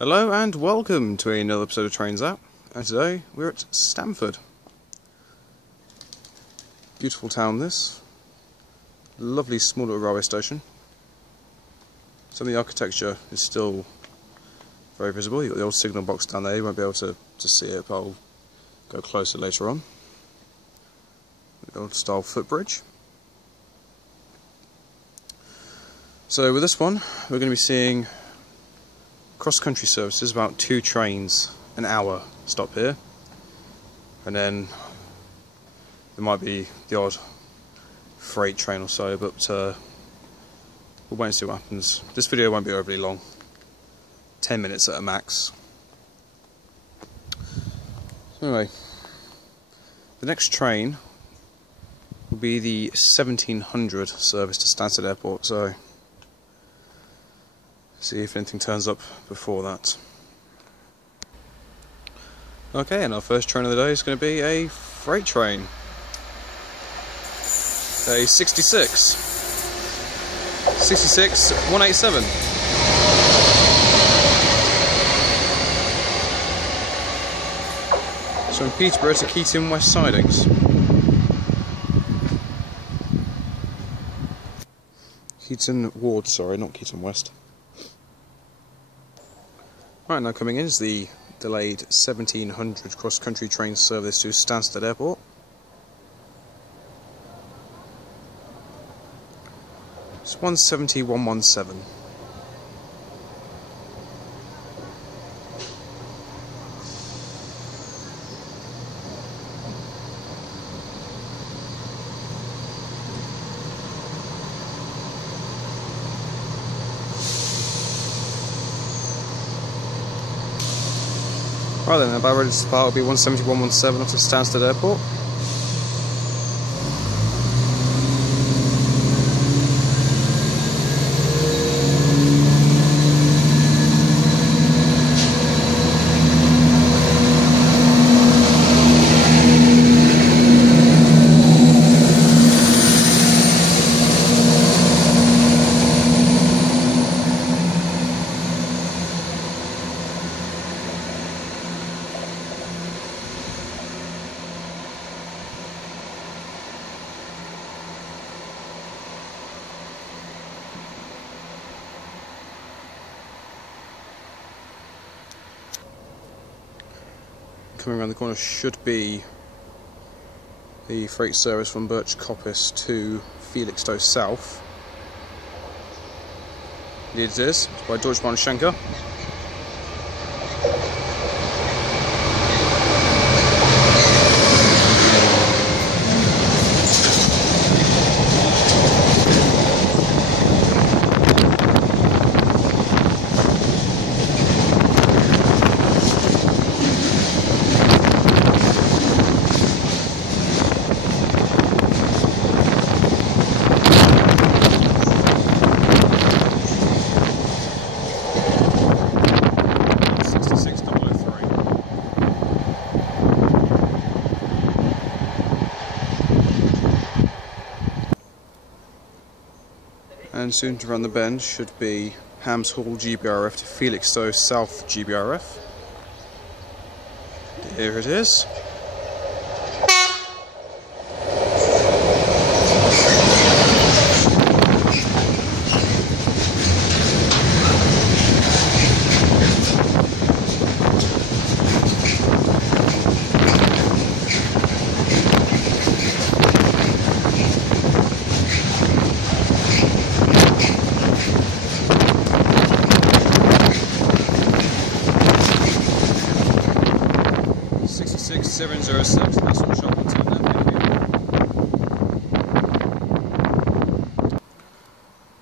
Hello and welcome to another episode of Trains Out, and today we're at Stamford. Beautiful town this. Lovely small little railway station. Some of the architecture is still very visible. You've got the old signal box down there, you won't be able to see it, but I'll go closer later on. The old style footbridge. So with this one, we're going to be seeing cross-country services, about 2 trains an hour stop here, and then there might be the odd freight train or so, but we'll wait and see what happens. This video won't be overly long, 10 minutes at a max. So anyway, the next train will be the 1700 service to Stamford Airport, so see if anything turns up before that. Okay, and our first train of the day is going to be a freight train. A 66 187. So from Peterborough to Keaton West sidings. Keaton Ward, sorry, not Keaton West. Right, now coming in is the delayed 1700 cross-country train service to Stamford Airport. It's 170-117. Right then, about ready to depart will be 170-117 off to Stamford Airport. Coming around the corner should be the freight service from Birch Coppice to Felixstowe South. Indeed it is, it's by Deutsche Bahn Schenker. And soon to run the bend should be Hams Hall GBRF to Felixstowe South GBRF. Here it is. That's all shop until then.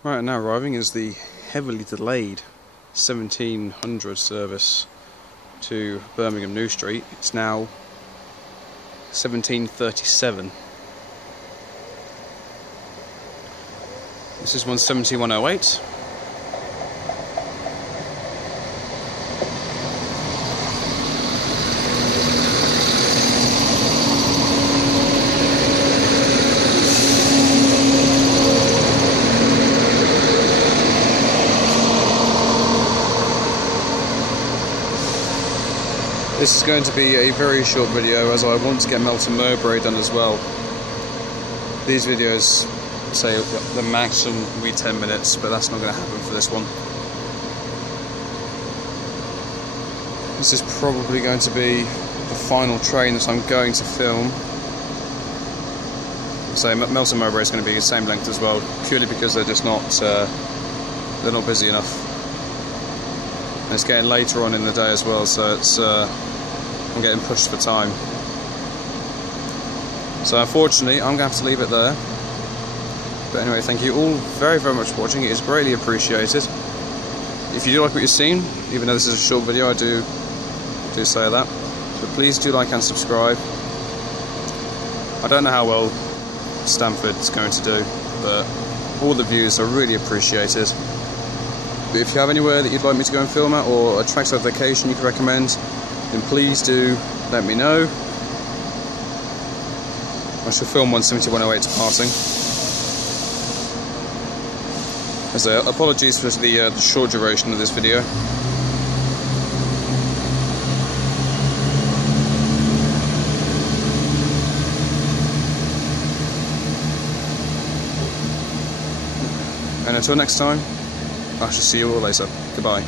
Right, now arriving is the heavily delayed 1700 service to Birmingham New Street. It's now 1737. This is 170-108. This is going to be a very short video, as I want to get Melton Mowbray done as well. These videos say the maximum will be 10 minutes, but that's not going to happen for this one. This is probably going to be the final train that I'm going to film. So Melton Mowbray is going to be the same length as well, purely because they're just not busy enough. And it's getting later on in the day as well, so it's I'm getting pushed for time. So unfortunately, I'm going to have to leave it there. But anyway, thank you all very, very much for watching. It is greatly appreciated. If you do like what you've seen, even though this is a short video, I do say that. But please do like and subscribe. I don't know how well Stamford is going to do, but all the views are really appreciated. But if you have anywhere that you'd like me to go and film at, or a trackside vacation you could recommend, then please do let me know. I shall film 17108 to passing. So apologies for the short duration of this video. And until next time, I shall see you all later. Goodbye.